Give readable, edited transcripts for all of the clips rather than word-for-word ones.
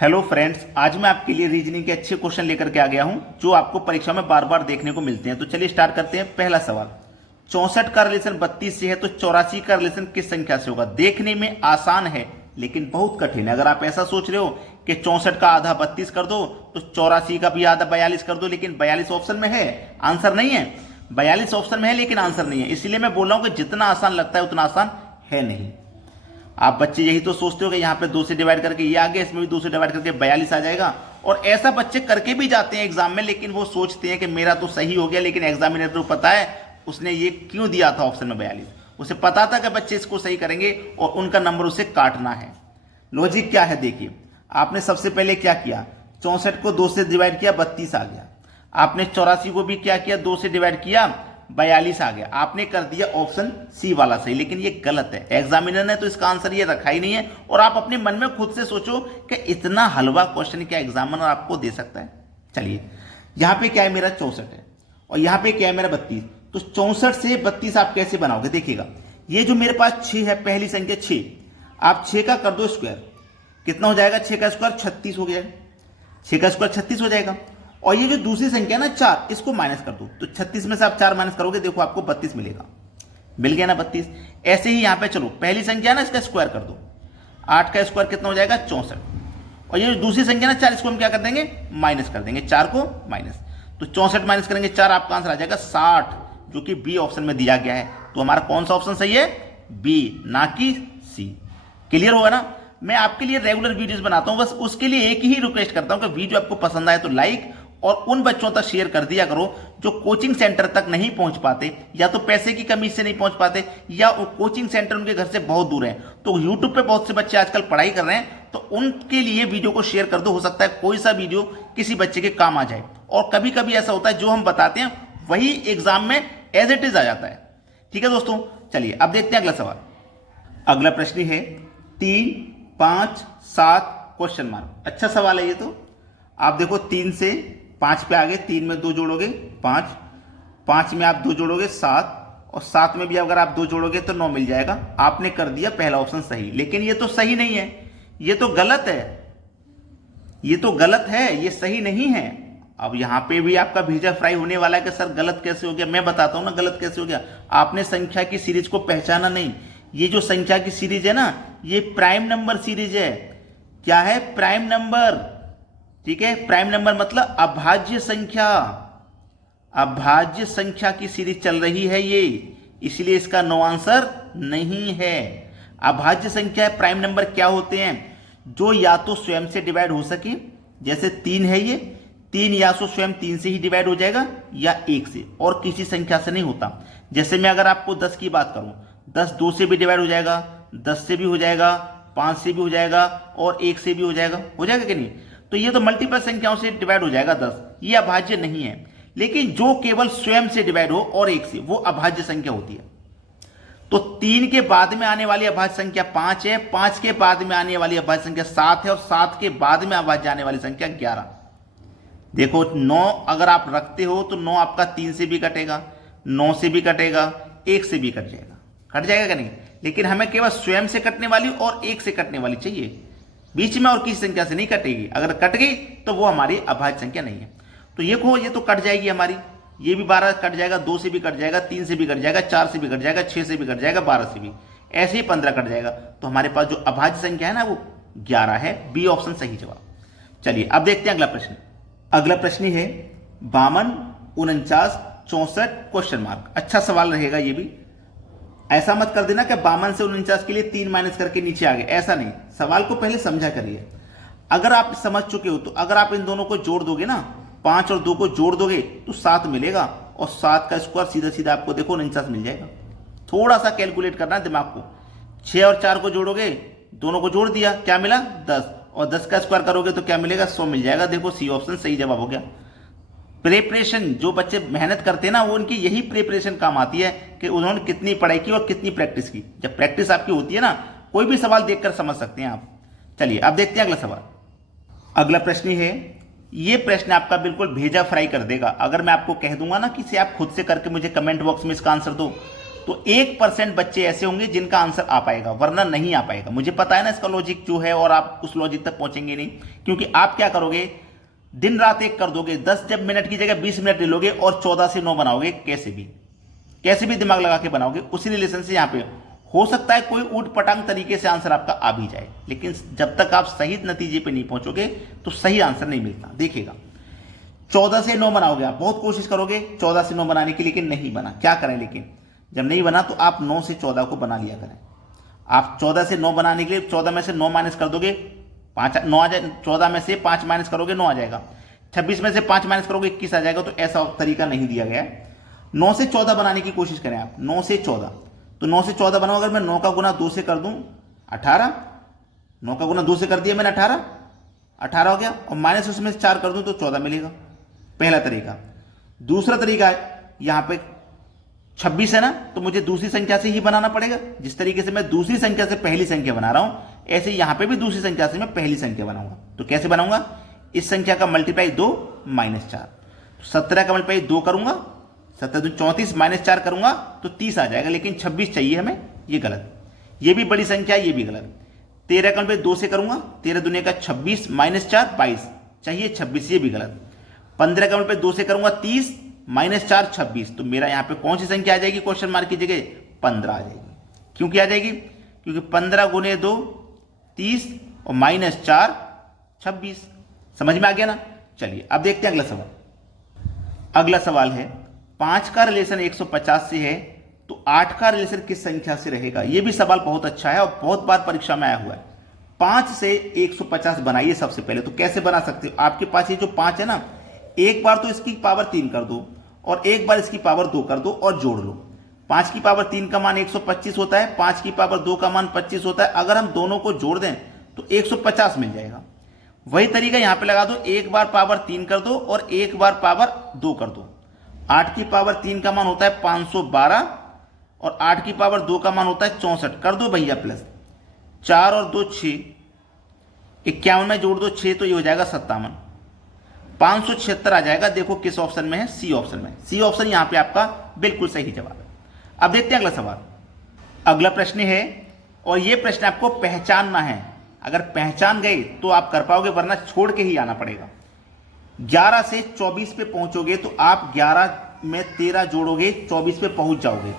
Hello friends, आज मैं आपके लिए रीजनिंग के अच्छे क्वेश्चन लेकर के आ गया हूं जो आपको परीक्षा में बार बार देखने को मिलते हैं। तो चलिए स्टार्ट करते हैं। पहला सवाल, 64 का रिलेशन 32 से है तो 84 का रिलेशन किस संख्या से होगा। देखने में आसान है लेकिन बहुत कठिन है। अगर आप ऐसा सोच रहे हो कि 64 का आधा 32 कर दो तो 84 का भी आधा 42 कर दो, लेकिन 42 ऑप्शन में है, आंसर नहीं है। 42 ऑप्शन में है लेकिन आंसर नहीं है, इसलिए मैं बोल रहा हूं कि जितना आसान लगता है उतना आसान है नहीं। आप बच्चे यही तो सोचते हो कि यहाँ पे 2 से डिवाइड करके ये आ गया, इसमें भी 2 से डिवाइड करके 42 आ जाएगा। और ऐसा बच्चे करके भी जाते हैं एग्जाम में, लेकिन वो सोचते हैं कि मेरा तो सही हो गया, लेकिन एग्जामिनर को पता है उसने ये क्यों दिया था ऑप्शन में 42। उसे पता था कि बच्चे इसको सही करेंगे और उनका नंबर उसे काटना है। लॉजिक क्या है देखिए, आपने सबसे पहले क्या किया, 64 को 2 से डिवाइड किया, 32 आ गया। आपने 84 को भी क्या किया, 2 से डिवाइड किया, 42 आ गया। आपने कर दिया ऑप्शन सी वाला सही, लेकिन ये गलत है। एग्जामिनर ने तो इसका आंसर ये रखा ही नहीं है। और आप अपने मन में खुद से सोचो कि इतना हलवा क्वेश्चन क्या एग्जामिनर आपको दे सकता है। चलिए, यहां पे क्या है, मेरा 64 है और यहां पे क्या है, मेरा 32। तो 64 से 32 आप कैसे बनाओगे, देखिएगा। ये जो मेरे पास 6 है, पहली संख्या 6, आप 6 का कर दो स्क्वायर, कितना हो जाएगा, 6 का स्क्वायर 36 हो गया। 6 का स्क्वायर 36 हो जाएगा। और ये जो दूसरी संख्या है ना 4, इसको माइनस कर दो, तो 36 में से आप 4 माइनस करोगे, देखो आपको 32 मिलेगा। मिल गया ना 32। ऐसे ही यहां पे चलो, पहली संख्या ना इसका स्क्वायर कर दो, 8 का स्क्वायर कितना हो जाएगा, 64। और ये जो दूसरी संख्या ना 4, इसको हम क्या कर देंगे, माइनस कर देंगे, 4 को माइनस। तो 64 माइनस करेंगे 4, आपका आंसर आ जाएगा 60, जो कि बी ऑप्शन में दिया गया है। तो हमारा कौन सा ऑप्शन सही है, बी, ना कि सी। क्लियर होगा ना। मैं आपके लिए रेगुलर वीडियोस बनाता हूं, बस उसके लिए एक ही रिक्वेस्ट करता हूं कि वीडियो आपको पसंद आए तो लाइक और उन बच्चों तक शेयर कर दिया करो जो कोचिंग सेंटर तक नहीं पहुंच पाते, या तो पैसे की कमी से नहीं पहुंच पाते, या कोचिंग सेंटर उनके घर से बहुत दूर है। तो यूट्यूब पे बहुत से बच्चे आजकल पढ़ाई कर रहे हैं, तो उनके लिए वीडियो को शेयर कर दो। हो सकता है कोई सा वीडियो किसी बच्चे के काम आ जाए। और कभी कभी ऐसा होता है जो हम बताते हैं वही एग्जाम में एज इट इज आ जाता है। ठीक है दोस्तों, चलिए अब देखते हैं अगला सवाल। अगला प्रश्न है 3, 5, 7 क्वेश्चन मार्क। अच्छा सवाल है ये। तो आप देखो, 3 से 5 पे आ गए, 3 में 2 जोड़ोगे 5, 5 में आप 2 जोड़ोगे 7, और 7 में भी अगर आप 2 जोड़ोगे तो 9 मिल जाएगा। आपने कर दिया पहला ऑप्शन सही, लेकिन ये तो सही नहीं है, ये तो गलत है, ये तो गलत है, ये सही नहीं है। अब यहां पे भी आपका भेजा फ्राई होने वाला है कि सर गलत कैसे हो गया। मैं बताता हूं ना गलत कैसे हो गया। आपने संख्या की सीरीज को पहचाना नहीं। ये जो संख्या की सीरीज है ना, ये प्राइम नंबर सीरीज है। क्या है, प्राइम नंबर। ठीक है, प्राइम नंबर मतलब अभाज्य संख्या, अभाज्य संख्या की सीरीज चल रही है ये, इसलिए इसका नो आंसर नहीं है। अभाज्य संख्या प्राइम नंबर क्या होते हैं, जो या तो स्वयं से डिवाइड हो सके, जैसे 3 है ये, 3 या तो स्वयं 3 से ही डिवाइड हो जाएगा या 1 से, और किसी संख्या से नहीं होता। जैसे मैं अगर आपको 10 की बात करूं, 10 2 से भी डिवाइड हो जाएगा, 10 से भी हो जाएगा, 5 से भी हो जाएगा, और 1 से भी हो जाएगा कि नहीं। तो ये तो मल्टीपल संख्याओं से डिवाइड हो जाएगा 10, ये अभाज्य नहीं है। लेकिन जो केवल स्वयं से डिवाइड हो और 1 से, वो अभाज्य संख्या होती है। तो 3 के बाद में आने वाली अभाज्य संख्या 5 है, 5 के बाद में आने वाली अभाज्य संख्या 7 है, और 7 के बाद में अभाज्य आने वाली संख्या 11। देखो 9 अगर आप रखते हो तो 9 आपका 3 से भी कटेगा, 9 से भी कटेगा, 1 से भी कट जाएगा, कि नहीं। लेकिन हमें केवल स्वयं से कटने वाली और 1 से कटने वाली चाहिए, बीच में और किसी संख्या से नहीं कटेगी। अगर कट गई तो वो हमारी अभाज्य संख्या नहीं है। तो ये तो कट जाएगी हमारी, ये भी 12 कट जाएगा, 2 से भी कट जाएगा, 3 से भी कट जाएगा, 4 से भी कट जाएगा, 6 से भी कट जाएगा, 12 से भी, ऐसे ही 15 कट जाएगा। तो हमारे पास जो अभाज्य संख्या है ना वो 11 है, बी ऑप्शन सही जवाब। चलिए अब देखते हैं अगला प्रश्न। अगला प्रश्न है 52, 49, 64 क्वेश्चन मार्क। अच्छा सवाल रहेगा ये भी। ऐसा मत कर देना कि 52 से 49 के लिए 3 माइनस करके नीचे आ गए, ऐसा नहीं। सवाल को पहले समझा करिए। अगर आप समझ चुके हो तो अगर आप इन दोनों को जोड़ दोगे ना, 5 और 2 को जोड़ दोगे तो 7 मिलेगा, और 7 का स्क्वायर सीधा सीधा आपको देखो 49 मिल जाएगा। थोड़ा सा कैलकुलेट करना है दिमाग को। 6 और 4 को जोड़ोगे, दोनों को जोड़ दिया, क्या मिला 10, और 10 का स्क्वायर करोगे तो क्या मिलेगा 100 मिल जाएगा। देखो सी ऑप्शन सही जवाब हो गया। प्रिपरेशन, जो बच्चे मेहनत करते हैं ना, वो उनकी यही प्रिपरेशन काम आती है कि उन्होंने कितनी पढ़ाई की और कितनी प्रैक्टिस की। जब प्रैक्टिस आपकी होती है ना, कोई भी सवाल देखकर समझ सकते हैं आप। चलिए अब देखते हैं अगला सवाल। अगला प्रश्न है, ये प्रश्न आपका बिल्कुल भेजा फ्राई कर देगा। अगर मैं आपको कह दूंगा ना कि इसे आप खुद से करके मुझे कमेंट बॉक्स में इसका आंसर दो, तो 1% बच्चे ऐसे होंगे जिनका आंसर आ पाएगा, वरना नहीं आ पाएगा। मुझे पता है ना इसका लॉजिक जो है, और आप उस लॉजिक तक पहुंचेंगे नहीं, क्योंकि आप क्या करोगे, दिन रात एक कर दोगे, 10 जब मिनट की जगह 20 मिनट ले लोगे और 14 से 9 बनाओगे, कैसे भी दिमाग लगा के बनाओगे। उसी रिलेशन से यहां पे हो सकता है कोई ऊट पटांग तरीके से आंसर आपका आ भी जाए, लेकिन जब तक आप सही नतीजे पे नहीं पहुंचोगे तो सही आंसर नहीं मिलता। देखिएगा, 14 से 9 बनाओगे, आप बहुत कोशिश करोगे 14 से 9 बनाने की, लेकिन नहीं बना। क्या करें, लेकिन जब नहीं बना तो आप 9 से 14 को बना लिया करें। आप 14 से 9 बनाने के लिए 14 में से 9 माइनस कर दोगे, 5 9 आ जाए। 14 में से 5 माइनस करोगे 9 आ जाएगा। 26 में से 5 माइनस करोगे 21 आ जाएगा। तो ऐसा तरीका नहीं दिया गया है। 9 से 14 बनाने की कोशिश करें आप, 9 से 14। तो 9 से 14 बनाओ, अगर मैं 9 का गुना 2 से कर दूं 18, 9 का गुना 2 से कर दिया मैंने 18 हो गया, और माइनस उसमें से 4 कर दूं तो 14 मिलेगा। पहला तरीका। दूसरा तरीका, यहां पे 26 है ना, तो मुझे दूसरी संख्या से ही बनाना पड़ेगा। जिस तरीके से मैं दूसरी संख्या से पहली संख्या बना रहा हूं, ऐसे यहां पे भी दूसरी संख्या से मैं पहली संख्या बनाऊंगा। तो कैसे बनाऊंगा, इस संख्या का मल्टीप्लाई 2 माइनस 4, 17 का मल्टीप्लाई 2 करूंगा, 17 दूनी 34 माइनस 4 करूंगा तो 30 आ जाएगा, लेकिन 26 चाहिए हमें, ये गलत। ये भी बड़ी संख्या, ये भी गलत। 13 का मल्टीप्लाई 2 से करूंगा, 13 दुनिया का 26 माइनस 4 22 चाहिए, 26, ये भी गलत। 15 का मल्टीप्लाई 2 से करूंगा 30 माइनस 4 26, तो मेरा यहां पे कौन सी संख्या आ जाएगी क्वेश्चन मार्क की जगह, 15 आ जाएगी। क्यों क्या आ जाएगी, क्योंकि 15 गुने 2 30 और माइनस 4 26। समझ में आ गया ना। चलिए अब देखते हैं अगला सवाल। अगला सवाल है, 5 का रिलेशन 150 से है तो 8 का रिलेशन किस संख्या से रहेगा। यह भी सवाल बहुत अच्छा है और बहुत बार परीक्षा में आया हुआ है। 5 से 150 बनाइए सबसे पहले। तो कैसे बना सकते हो, आपके पास ये जो 5 है ना, एक बार तो इसकी पावर 3 कर दो और एक बार इसकी पावर 2 कर दो और जोड़ लो। 5 की पावर 3 का मान 125 होता है, 5 की पावर 2 का मान 25 होता है। अगर हम दोनों को जोड़ दें तो 150 मिल जाएगा। वही तरीका यहां पे लगा दो, एक बार पावर 3 कर दो और एक बार पावर 2 कर दो। 8 की पावर 3 का मान होता है 512 और 8 की पावर 2 का मान होता है 64। कर दो भैया प्लस, 4 और 2 6, 51 में जोड़ दो 6 तो ये हो जाएगा 57, 576 आ जाएगा। देखो किस ऑप्शन में है, सी ऑप्शन में। सी ऑप्शन यहां पे आपका बिल्कुल सही जवाब है। अब देखते हैं अगला सवाल। अगला प्रश्न है, और यह प्रश्न आपको पहचानना है। अगर पहचान गए तो आप कर पाओगे, वरना छोड़ के ही आना पड़ेगा। 11 से 24 पे पहुंचोगे तो आप 11 में 13 जोड़ोगे, 24 पे पहुंच जाओगे।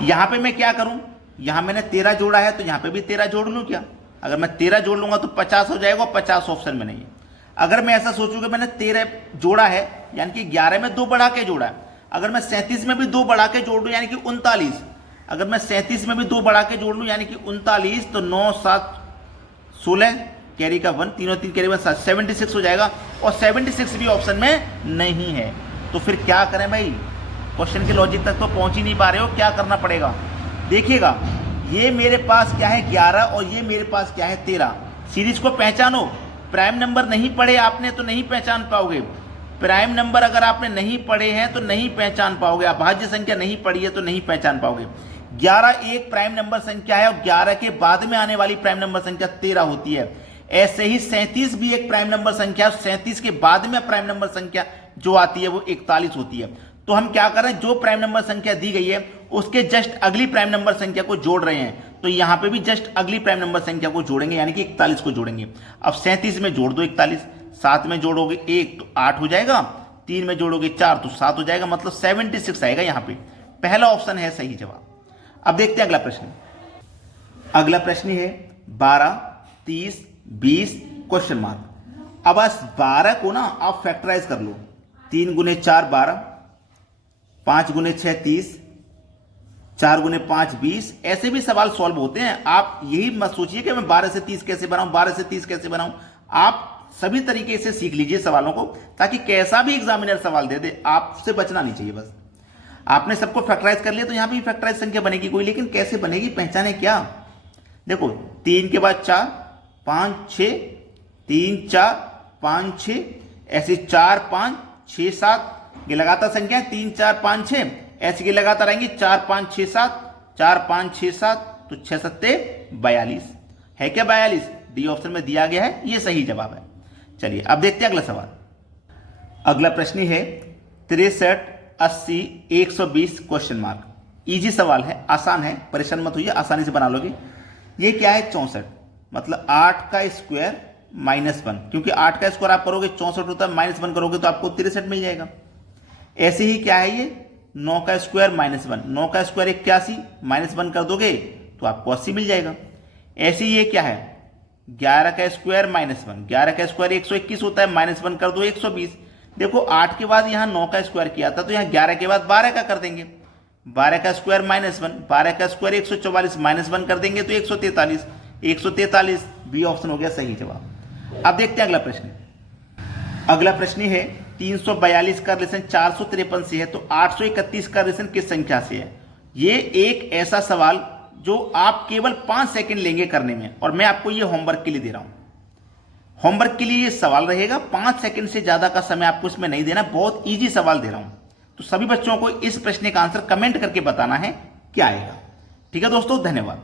यहां पे मैं क्या करूं, यहां मैंने 13 जोड़ा है तो यहां पे भी 13 जोड़ लूं क्या। अगर मैं 13 जोड़ लूंगा तो 50 हो जाएगा, 50 ऑप्शन में नहीं है। अगर मैं ऐसा सोचूंगा मैंने 13 जोड़ा है, यानी कि 11 में 2 बढ़ा के जोड़ा है। अगर मैं 37 में भी 2 बढ़ा के जोड़ लूं, यानी कि 39। अगर मैं 37 में भी 2 बढ़ा के जोड़ लूं, यानी कि 39, तो 9 7 16, कैरी का 1, तीनों 3 कैरी 1 7, 76 हो जाएगा। और 76 भी ऑप्शन में नहीं है। तो फिर क्या करें भाई, क्वेश्चन के लॉजिक तक तो पहुंच ही नहीं पा रहे हो, क्या करना पड़ेगा। देखिएगा, ये मेरे पास क्या है 11 और ये मेरे पास क्या है 13। सीरीज को पहचानो। प्राइम नंबर नहीं पढ़े आपने तो नहीं पहचान पाओगे। प्राइम नंबर अगर आपने नहीं पढ़े हैं तो नहीं पहचान पाओगे। अभाज्य संख्या नहीं पढ़ी है तो नहीं पहचान पाओगे। 11 एक प्राइम नंबर संख्या है और 11 के बाद में आने वाली प्राइम नंबर संख्या 13 होती है। ऐसे ही 37 भी एक प्राइम नंबर संख्या, 37 के बाद में प्राइम नंबर संख्या जो आती है वो 41 होती है। तो हम क्या कर रहे हैं, जो प्राइम नंबर संख्या दी गई है उसके जस्ट अगली प्राइम नंबर संख्या को जोड़ रहे हैं। तो यहां पे भी जस्ट अगली प्राइम नंबर संख्या को जोड़ेंगे, यानी कि 41 को जोड़ेंगे। अब 37 में जोड़ दो 41, 7 में जोड़ोगे 1 तो 8 हो जाएगा, 3 में जोड़ोगे 4 तो 7 हो जाएगा, मतलब 76 आएगा यहां पे। पहला ऑप्शन है सही जवाब। अब देखते हैं अगला प्रश्न। अगला प्रश्न है 12, 30, 20 क्वेश्चन मार्क। अब बस 12 को ना आप फैक्टराइज कर लो। 3 गुने 4 12, 5 गुने 6 30, 4 गुने 5 20। ऐसे भी सवाल सॉल्व होते हैं। आप यही मत सोचिए कि मैं 12 से 30 कैसे बनाऊं, 12 से 30 कैसे बनाऊं। आप सभी तरीके से सीख लीजिए सवालों को, ताकि कैसा भी एग्जामिनर सवाल दे दे आपसे बचना नहीं चाहिए। बस आपने सबको फैक्टराइज कर लिया तो यहां भी फैक्टराइज संख्या बनेगी कोई, लेकिन कैसे बनेगी पहचाने क्या। देखो 3 के बाद 4 5 6, 3 4 5 6, ऐसे 4 5 6 7, ये लगातार संख्या 3 4 5 6, ऐसे की लगातार आएंगी 4 5 6 7, 4 5 6 7, तो 6 7 42 है क्या 42। डी ऑप्शन में दिया गया है, ये सही जवाब है। चलिए अब देखते हैं अगला सवाल। अगला प्रश्न है 63 80 120 क्वेश्चन मार्क। इजी सवाल है, आसान है, परेशान मत होइए, आसानी से बना लोगे। ये क्या है 64, मतलब 8 का स्क्वायर -1, क्योंकि 8 का स्क्वायर आप करोगे 64 होता है, -1 करोगे तो आपको 63 मिल जाएगा। ऐसे ही क्या है ये 9 का स्क्वायर -1, 9 का स्क्वायर 81, -1 कर दोगे तो आपको 80 मिल जाएगा। ऐसे ही ये क्या है 11 का स्क्वायर -1, 11 का स्क्वायर 121 होता है, -1 कर दो 120। देखो 8 के बाद यहाँ 9 का स्क्वायर किया था तो यहाँ 11 के बाद 12 का कर देंगे, 12 का स्क्वायर -1, 12 का स्क्वायर 144, -1 कर देंगे तो 143, 143 बी ऑप्शन हो गया सही जवाब। अब देखते हैं अगला प्रश्न। अगला प्रश्न है 342 का रिलेशन 453 से है तो 831 का रिलेशन किस संख्या से है। ये एक ऐसा सवाल जो आप केवल 5 सेकंड लेंगे करने में, और मैं आपको ये होमवर्क के लिए दे रहा हूं। होमवर्क के लिए ये सवाल रहेगा, 5 सेकंड से ज्यादा का समय आपको इसमें नहीं देना, बहुत इजी सवाल दे रहा हूं। तो सभी बच्चों को इस प्रश्न का आंसर कमेंट करके बताना है क्या आएगा। ठीक है दोस्तों, धन्यवाद।